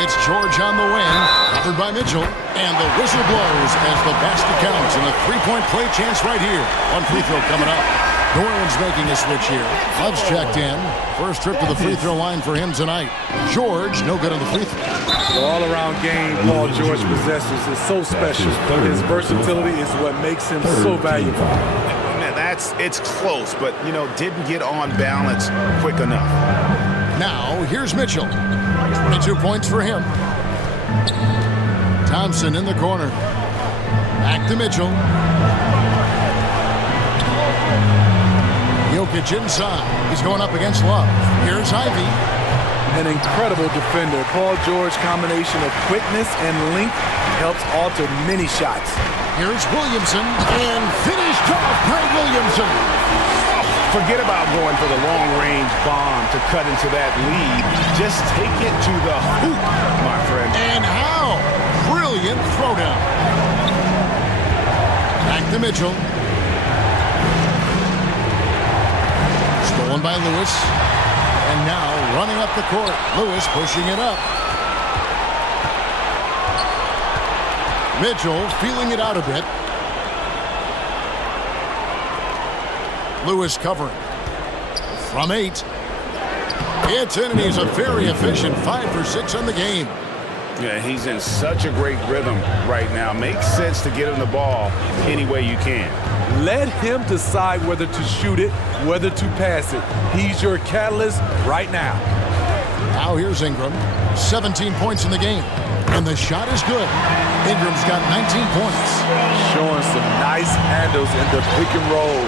It's George on the wing, covered by Mitchell, and the whistle blows as the basket counts, and a 3-point play chance right here. 1 free throw coming up. New Orleans making a switch here. Love's checked in. First trip to the free throw line for him tonight. George, no good on the free throw. The all-around game Paul George possesses is so special. His versatility is what makes him so valuable. Man, it's close, but, didn't get on balance quick enough. Now, here's Mitchell. 22 points for him. Thompson in the corner. Back to Mitchell. Jokic inside. He's going up against Love. Here's Ivy. An incredible defender. Paul George combination of quickness and length helps alter many shots. Here's Williamson, and finished off by Williamson. Forget about going for the long-range bomb to cut into that lead. Just take it to the hoop, my friend. And how? Brilliant throwdown. Back to Mitchell. Stolen by Lewis. And now running up the court. Lewis pushing it up. Mitchell feeling it out a bit. Lewis covering. From 8. It's in, and he's a very efficient 5 for 6 on the game. Yeah, he's in such a great rhythm right now. Makes sense to get him the ball any way you can. Let him decide whether to shoot it, whether to pass it. He's your catalyst right now. Now here's Ingram. 17 points in the game. And the shot is good. Ingram's got 19 points. Showing some nice handles in the pick and roll.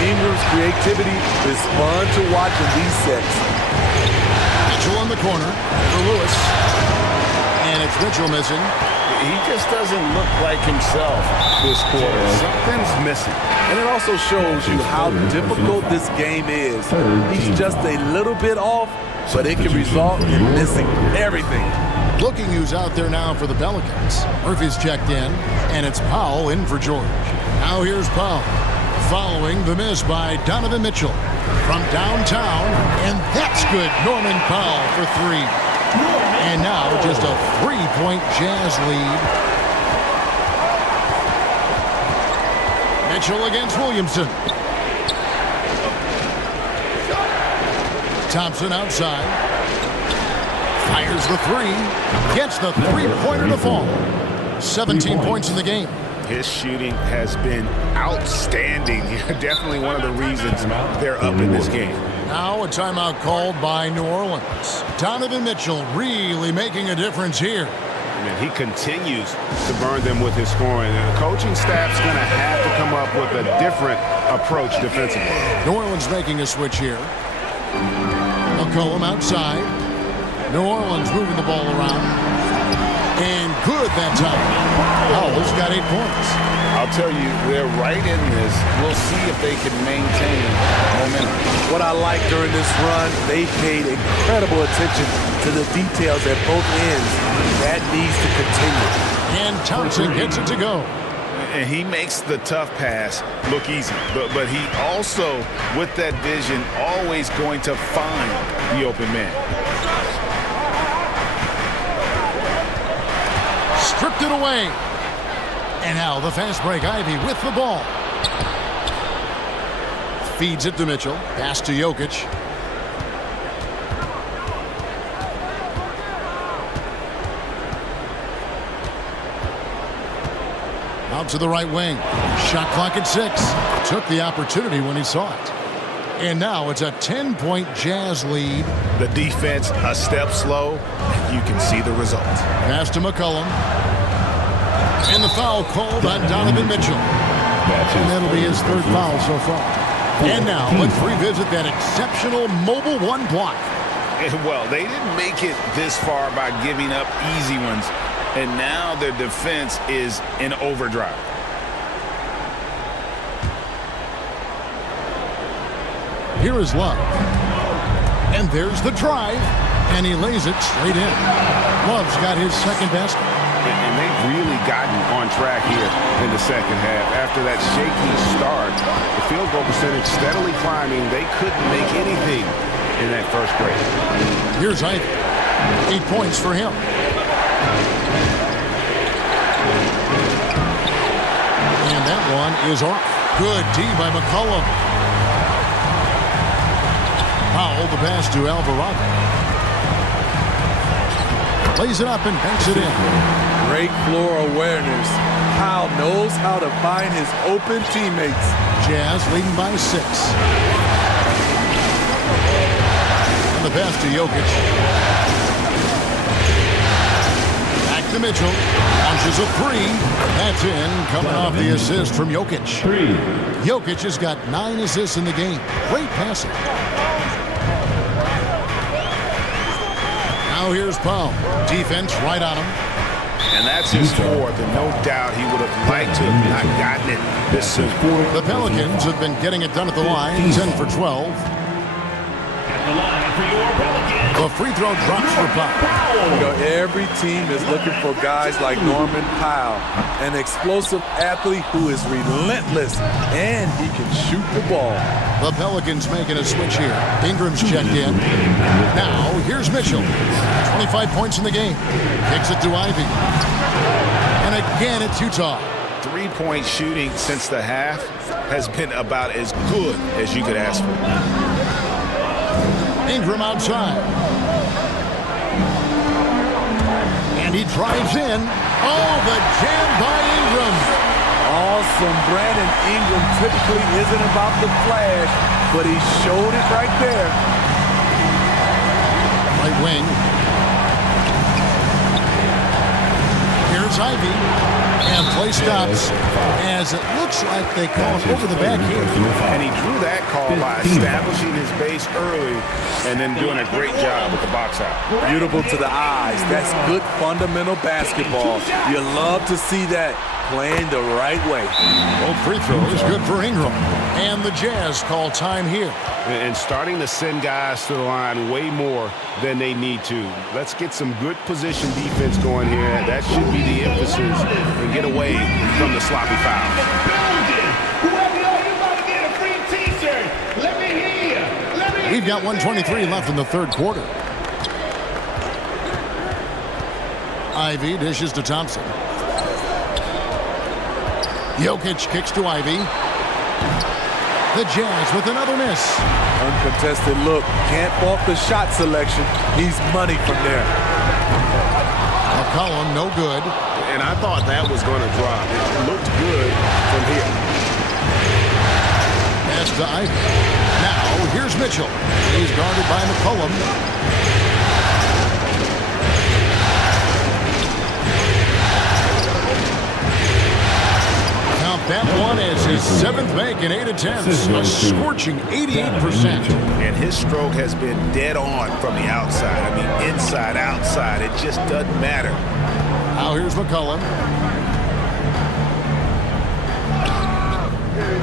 Ingram's creativity is fun to watch in these sets. Mitchell in the corner for Lewis. And it's Mitchell missing. He just doesn't look like himself this quarter. Something's missing. And it also shows you how difficult this game is. He's just a little bit off, but it can result in missing everything. Looking who's out there now for the Pelicans. Murphy's checked in, and it's Powell in for George. Now here's Powell, following the miss by Donovan Mitchell from downtown, and that's good. Norman Powell for 3. And now just a 3-point Jazz lead. Mitchell against Williamson. Thompson outside. Fires the 3. Gets the 3-pointer to fall. 17 points in the game. His shooting has been outstanding. Definitely one of the reasons they're up in this game. Now a timeout called by New Orleans. Donovan Mitchell really making a difference here. He continues to burn them with his scoring. And the coaching staff's going to have to come up with a different approach defensively. New Orleans making a switch here. McCollum outside. New Orleans moving the ball around. And good that time. Powell's got 8 points. I I'll tell you, they're right in this. We'll see if they can maintain momentum. What I like during this run, they paid incredible attention to the details at both ends. That needs to continue. And Thompson gets it to go. And he makes the tough pass look easy. But he also, with that vision, always going to find the open man. Stripped it away. And now the fast break. Ivy with the ball. Feeds it to Mitchell. Pass to Jokic. Out to the right wing. Shot clock at 6. Took the opportunity when he saw it. And now it's a 10-point Jazz lead. The defense a step slow. You can see the result. Pass to McCollum. And the foul called on Donovan Mitchell. And that'll be his third foul so far. And now let's revisit that exceptional mobile one block. Well, they didn't make it this far by giving up easy ones. And now their defense is in overdrive. Here is Love. And there's the drive. And he lays it straight in. Love's got his second basket. And they've really gotten on track here in the second half. After that shaky start, the field goal percentage steadily climbing. They couldn't make anything in that first break. Here's Ivy. 8 points for him. And that one is off. Good D by McCollum. Powell, the pass to Alvarado. Lays it up and banks it in. Great floor awareness. Powell knows how to find his open teammates. Jazz leading by 6. And the pass to Jokic. Back to Mitchell. Launches a 3. That's in. Coming off the assist from Jokic. 3. Jokic has got 9 assists in the game. Great passing. Now here's Powell. Defense right on him. And that's his fourth, and no doubt he would have liked to have not gotten it this soon. The Pelicans have been getting it done at the line, 10 for 12. The free throw drops for Powell. You know, every team is looking for guys like Norman Powell, an explosive athlete who is relentless, and he can shoot the ball. The Pelicans making a switch here. Ingram's checked in. Now, here's Mitchell. 25 points in the game. Kicks it to Ivy. And again, it's Utah. 3-point shooting since the half has been about as good as you could ask for. Ingram outside. And he drives in. Oh, the jam by Ingram. Awesome. Brandon Ingram typically isn't about the flash, but he showed it right there. Right wing. Here's Ivy. And play stops as it looks like they call it over the back here. And he drew that call by establishing his base early and then doing a great job with the box out. Beautiful to the eyes. That's good fundamental basketball. You love to see that playing the right way. Both free throws good for Ingram. And the Jazz call time here. And starting to send guys to the line way more than they need to. Let's get some good position defense going here. That should be the emphasis and get away from the sloppy foul. We've got 1:23 left in the third quarter. Ivy dishes to Thompson. Jokic kicks to Ivy. The Jazz with another miss. Uncontested look. Can't fault the shot selection. He's money from there. McCollum, no good. And I thought that was going to drop. It looked good from here. Pass to Ivy. Now, here's Mitchell. He's guarded by McCollum. Now, that one is his 7th make in 8 attempts. A scorching 88%. And his stroke has been dead on from the outside. I mean, inside, outside. It just doesn't matter. Now, here's McCollum.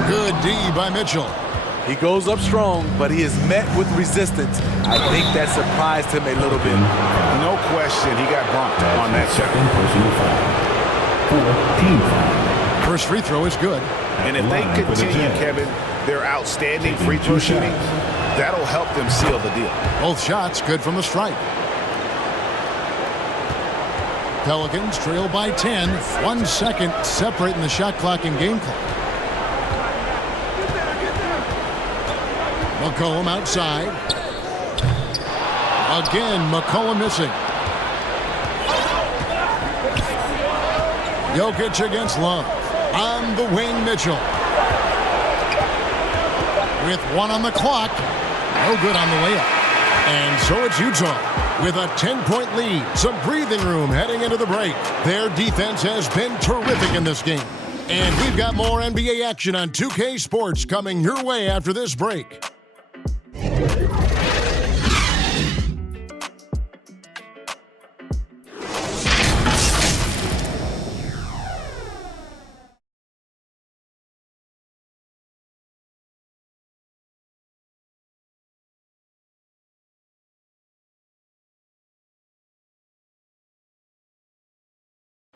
Good D by Mitchell. He goes up strong, but he is met with resistance. I think that surprised him a little bit. No question, he got bumped on that second personal foul. 4 team foul. First free throw is good. And if they continue, Kevin, their outstanding free throw shooting, that'll help them seal the deal. Both shots good from the stripe. Pelicans trail by 10. 1 second separating the shot clock and game clock. McCollum outside. Again, McCollum missing. Jokic against Love. On the wing, Mitchell. With 1 on the clock. No good on the layup. And so it's Utah with a 10-point lead. Some breathing room heading into the break. Their defense has been terrific in this game. And we've got more NBA action on 2K Sports coming your way after this break.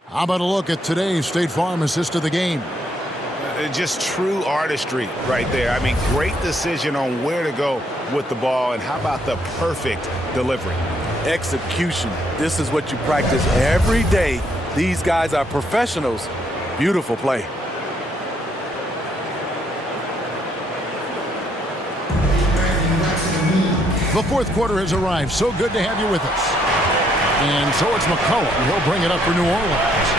How about a look at today's State Farm assist of the game? Just true artistry right there. I mean, great decision on where to go with the ball, and how about the perfect delivery? Execution. This is what you practice every day. These guys are professionals. Beautiful play. The fourth quarter has arrived. So good to have you with us. And so it's McCollum. He'll bring it up for New Orleans.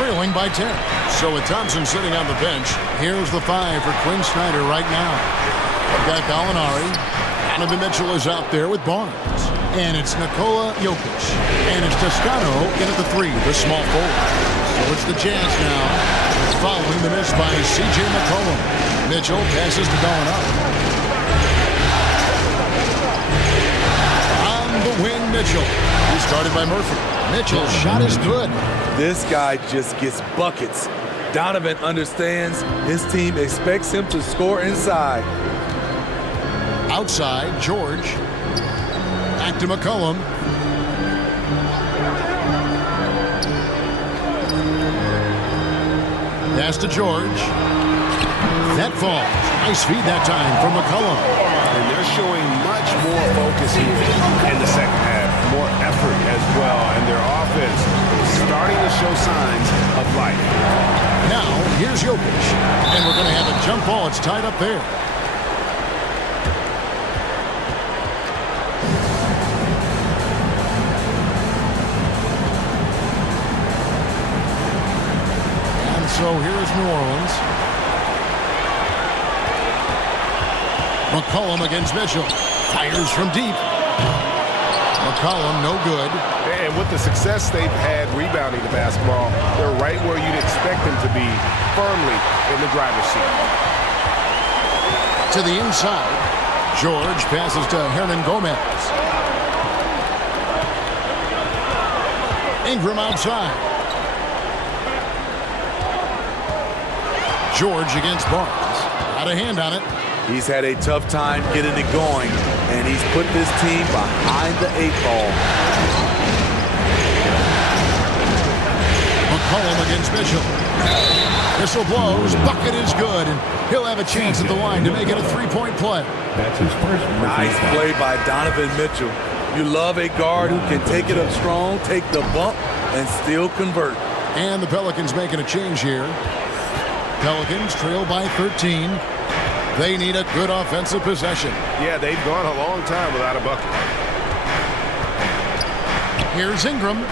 Trailing by 10. So with Thompson sitting on the bench, here's the 5 for Quinn Snyder right now. We've got Gallinari. Donovan Mitchell is out there with Barnes. And it's Nikola Jokic. And it's Toscano in at the 3, the small forward. So it's the Jazz now. Following the miss by C.J. McCollum. Mitchell passes to going up. On the wing, Mitchell. He started by Murphy. Mitchell's shot is good. This guy just gets buckets. Donovan understands his team expects him to score inside. Outside, George. Back to McCollum. Pass to George. That falls. Nice feed that time from McCollum. And they're showing much more focus here in the second half. More effort as well. And their offense is starting to show signs of life. Now, here's Jokic. And we're going to have a jump ball. It's tied up there. And so here's New Orleans. McCollum against Mitchell. Fires from deep. McCollum, no good. And with the success they've had rebounding the basketball, they're right where you'd expect them to be, firmly in the driver's seat. To the inside. George passes to Hernan Gomez. Ingram outside. George against Barnes. Got a hand on it. He's had a tough time getting it going, and he's put this team behind the 8 ball. McCollum against Mitchell. Whistle blows. Bucket is good, and he'll have a chance at the line to make it a 3-point play. That's his first. Nice play by Donovan Mitchell. You love a guard who can take it up strong, take the bump, and still convert. And the Pelicans making a change here. Pelicans trail by 13. They need a good offensive possession. Yeah, they've gone a long time without a bucket. Here's Ingram.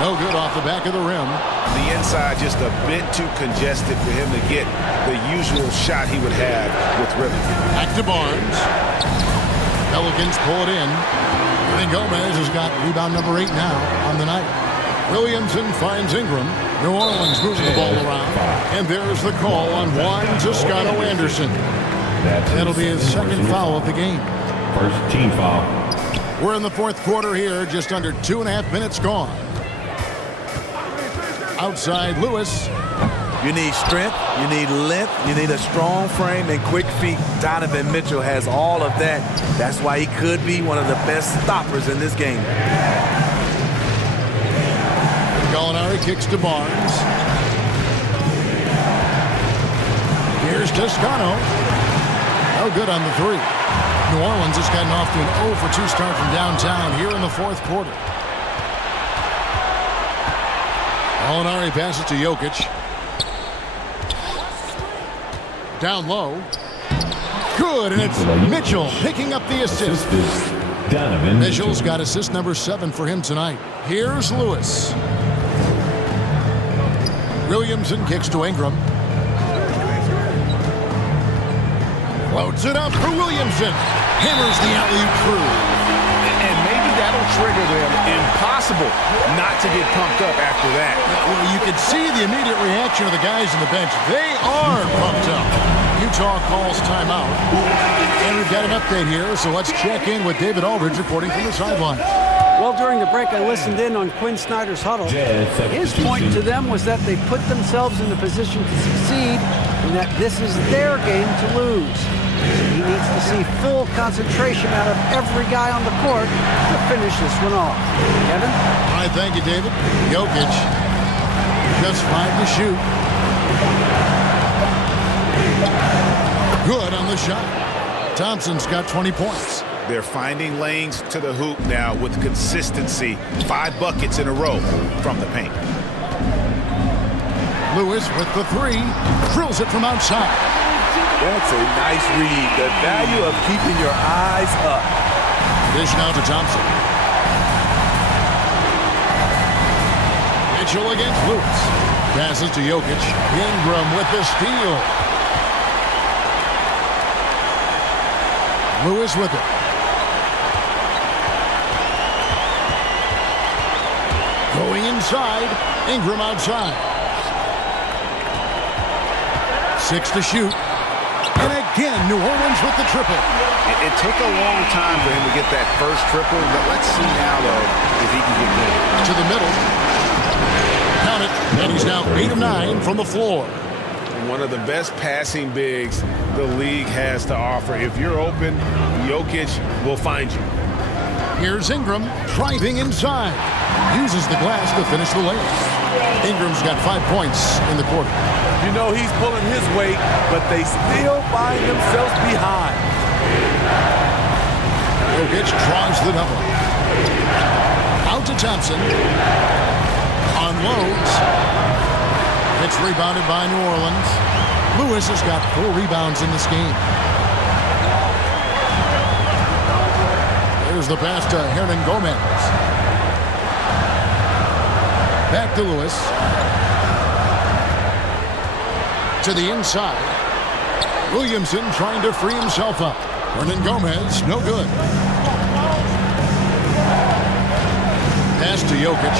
No good off the back of the rim. The inside just a bit too congested for him to get the usual shot he would have with rhythm. Back to Barnes. Pelicans pull it in. And Gomez has got rebound number 8 now on the night. Williamson finds Ingram. New Orleans moving the ball around. And there's the call on Juan Toscano Anderson. That'll be his second foul of the game. First team foul. We're in the fourth quarter here, just under 2.5 minutes gone. Outside Lewis. You need strength, you need length, you need a strong frame and quick feet. Donovan Mitchell has all of that. That's why he could be one of the best stoppers in this game. Gallinari kicks to Barnes. Here's Toscano. No good on the three. New Orleans has gotten off to an 0 for 2 start from downtown here in the fourth quarter. Gallinari passes to Jokic. Down low. Good, and it's Mitchell picking up the assist. Mitchell's got assist number 7 for him tonight. Here's Lewis. Williamson kicks to Ingram. Floats it up for Williamson. Hammers the alley-oop through. And maybe that'll trigger them. Impossible not to get pumped up after that. Well, you can see the immediate reaction of the guys on the bench. They are pumped up. Utah calls timeout. And we've got an update here, so let's check in with David Aldridge reporting from the sideline. Well, during the break, I listened in on Quinn Snyder's huddle. His point to them was that they put themselves in the position to succeed and that this is their game to lose. He needs to see full concentration out of every guy on the court to finish this one off. Kevin? All right, thank you, David. Jokic, just 5 to shoot. Good on the shot. Thompson's got 20 points. They're finding lanes to the hoop now with consistency. 5 buckets in a row from the paint. Lewis with the 3. Drills it from outside. That's a nice read. The value of keeping your eyes up. Dish now to Thompson. Mitchell against Lewis. Passes to Jokic. Ingram with the steal. Lewis with it. Going inside. Ingram outside. 6 to shoot. And again, New Orleans with the triple. It took a long time for him to get that first triple, but let's see now, though, if he can get there. To the middle. Count it. And he's now 8 of 9 from the floor. One of the best passing bigs the league has to offer. If you're open, Jokic will find you. Here's Ingram driving inside. Uses the glass to finish the layup. Ingram's got 5 points in the quarter. You know he's pulling his weight, but they still find themselves behind. Jokic draws the double. Out to Thompson. Unloads. It's rebounded by New Orleans. Lewis has got 4 rebounds in this game. There's the pass to Hernan Gomez. Back to Lewis. To the inside. Williamson trying to free himself up. Hernan Gomez, no good. Pass to Jokic.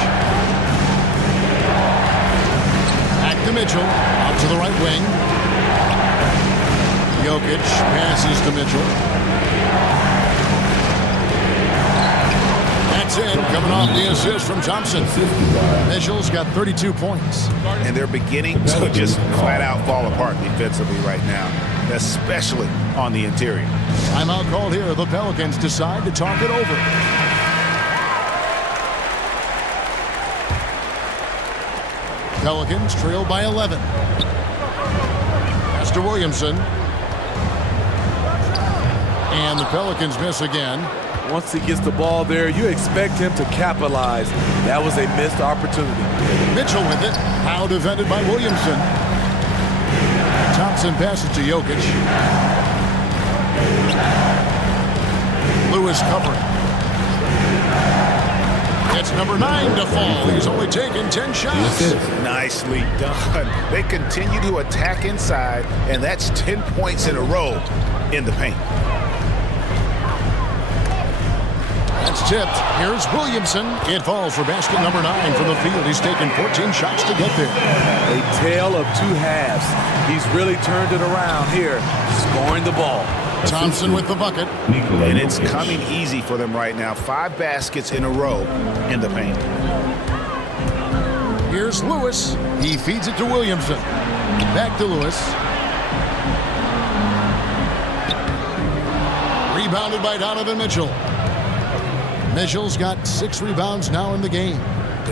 Back to Mitchell. Out to the right wing. Jokic passes to Mitchell. That's in, coming off the assist from Thompson. Mitchell's got 32 points. And they're beginning to just flat out fall apart defensively right now, especially on the interior. Timeout called here. The Pelicans decide to talk it over. Pelicans trail by 11. Pass to Williamson. And the Pelicans miss again. Once he gets the ball there, you expect him to capitalize. That was a missed opportunity. Mitchell with it. Now defended by Williamson. Thompson passes to Jokic. Lewis covering. It's number 9 to fall. He's only taken 10 shots. Nicely done. They continue to attack inside, and that's 10 points in a row in the paint. That's tipped. Here's Williamson. It falls for basket number 9 from the field. He's taken 14 shots to get there. A tale of 2 halves. He's really turned it around here, scoring the ball. Thompson with the bucket. And it's coming easy for them right now. 5 baskets in a row in the paint. Here's Lewis. He feeds it to Williamson. Back to Lewis. Rebounded by Donovan Mitchell. Mitchell's got 6 rebounds now in the game.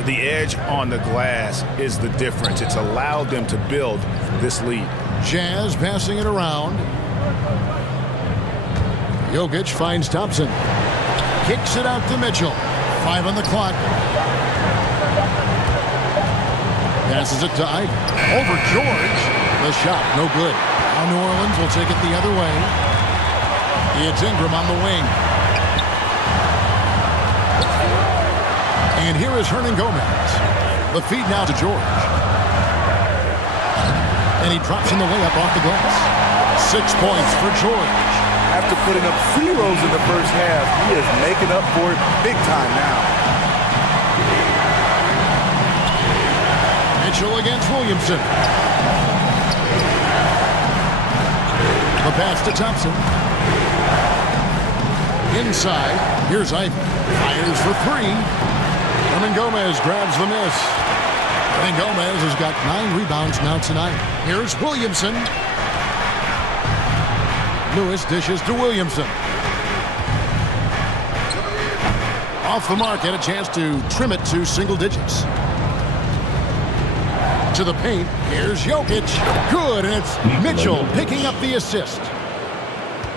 The edge on the glass is the difference. It's allowed them to build this lead. Jazz passing it around. Jokic finds Thompson. Kicks it out to Mitchell. 5 on the clock. Passes it to Ivy. Over George. The shot, no good. Now New Orleans will take it the other way. It's Ingram on the wing. And here is Hernan Gomez. The feed now to George. And he drops in the layup off the glass. 6 points for George. After putting up zeros in the first half, he is making up for it big time now. Mitchell against Williamson. The pass to Thompson. Inside, here's Ivy. Fires for 3. Hernan Gomez grabs the miss. Hernan Gomez has got 9 rebounds now tonight. Here's Williamson. Lewis dishes to Williamson. Off the mark, had a chance to trim it to single digits. To the paint, here's Jokic. Good, and it's Mitchell picking up the assist.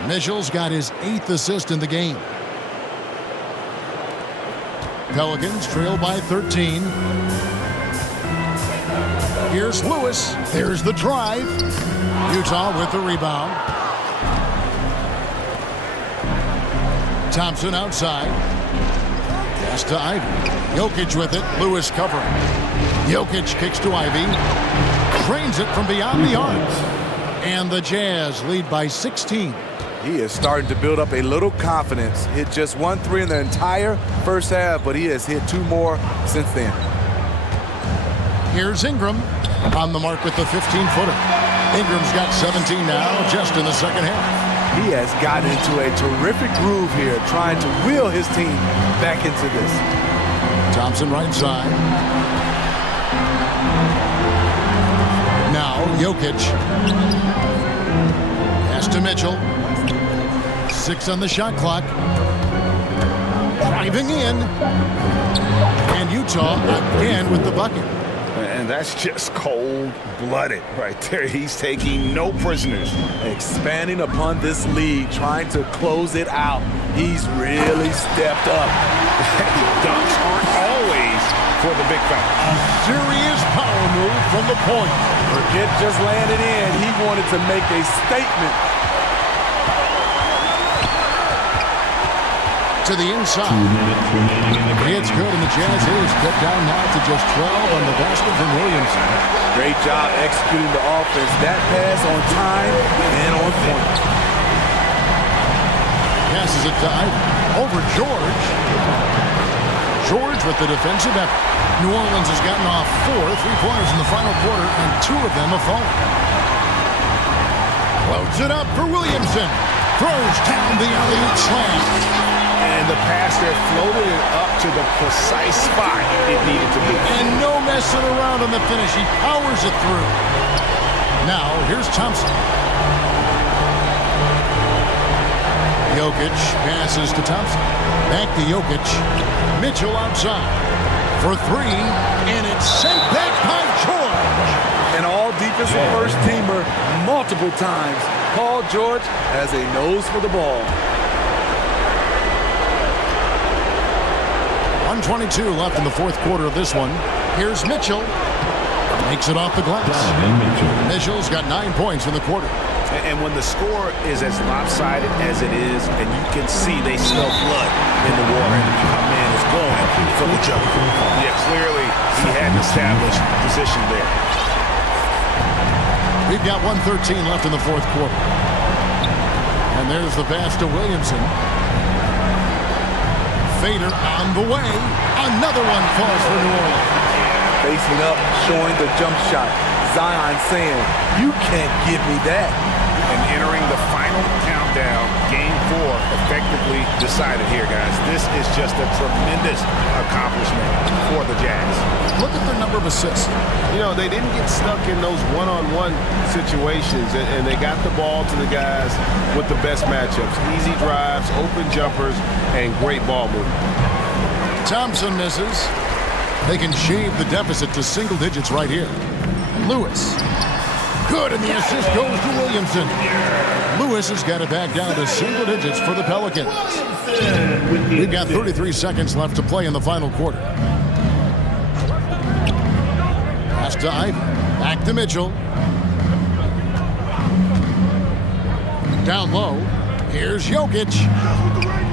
Mitchell's got his 8th assist in the game. Pelicans trail by 13. Here's Lewis. There's the drive. Utah with the rebound. Thompson outside. Pass to Ivy. Jokic with it. Lewis covering. Jokic kicks to Ivy. Drains it from beyond the arc. And the Jazz lead by 16. He is starting to build up a little confidence. Hit just 1 3 in the entire first half, but he has hit 2 more since then. Here's Ingram on the mark with the 15-footer. Ingram's got 17 now just in the second half. He has gotten into a terrific groove here, trying to wheel his team back into this. Thompson right side. Now Jokic. Pass to Mitchell. 6 on the shot clock. Driving in. And Utah again with the bucket. And that's just cold-blooded right there. He's taking no prisoners. Expanding upon this lead, trying to close it out. He's really stepped up. Dunks aren't always for the big fella. A serious power move from the point. Burkett just landed in. He wanted to make a statement. To the inside. 2 minutes remaining in the game. It's good, and the Jazz is cut down now to just 12 on the basket from Williamson. Great job executing the offense. That pass on time and on point. Passes it to Ivy. Over George. George with the defensive effort. New Orleans has gotten off 4 3-pointers in the final quarter, and 2 of them have fallen. Floats it up for Williamson. Throws down the alley-oop slam. And the pass there floated it up to the precise spot it needed to be. And no messing around on the finish. He powers it through. Now, here's Thompson. Jokic passes to Thompson. Back to Jokic. Mitchell outside for 3. And it's sent back by George. An all-defensive first-teamer multiple times. Paul George has a nose for the ball. 1:22 left in the 4th quarter of this one. Here's Mitchell. Makes it off the glass. Mitchell's got 9 points in the quarter. And when the score is as lopsided as it is, and you can see they smell blood in the water, and my man is going for the jumper. Yeah, clearly he had an established position there. We've got 1:13 left in the 4th quarter. And there's the pass to Williamson. Fader on the way. Another one falls for New Orleans. Facing up, showing the jump shot. Zion saying, you can't give me that. And entering the final countdown, Game 4 effectively decided here, guys. This is just a tremendous accomplishment for the Jazz. Look at their number of assists. You know, they didn't get stuck in those one-on-one situations, and they got the ball to the guys with the best matchups. Easy drives, open jumpers, and great ball movement. Thompson misses. They can shave the deficit to single digits right here. Lewis. Good, and the assist goes to Williamson. Lewis has got it back down to single digits for the Pelicans. We've got 33 seconds left to play in the final quarter. Pass to Ivey. Back to Mitchell. Down low. Here's Jokic.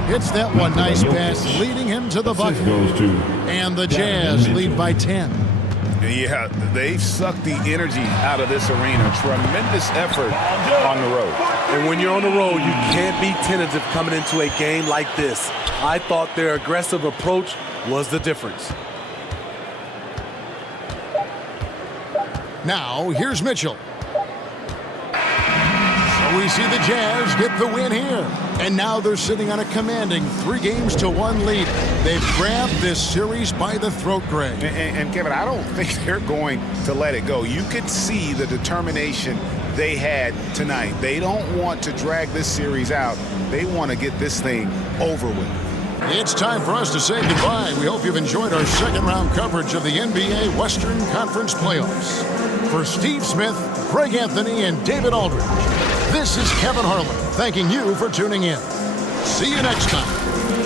Hits that one. Nice pass, leading him to the bucket. And the Jazz lead by 10. Yeah, they've sucked the energy out of this arena. Tremendous effort on the road. And when you're on the road, you can't be tentative coming into a game like this. I thought their aggressive approach was the difference. Now, here's Mitchell. So we see the Jazz get the win here. And now they're sitting on a commanding 3-1 lead. They've grabbed this series by the throat, Greg. And Kevin, I don't think they're going to let it go. You could see the determination they had tonight. They don't want to drag this series out. They want to get this thing over with. It's time for us to say goodbye. We hope you've enjoyed our second-round coverage of the NBA Western Conference Playoffs. For Steve Smith, Greg Anthony, and David Aldridge, this is Kevin Harlan thanking you for tuning in. See you next time.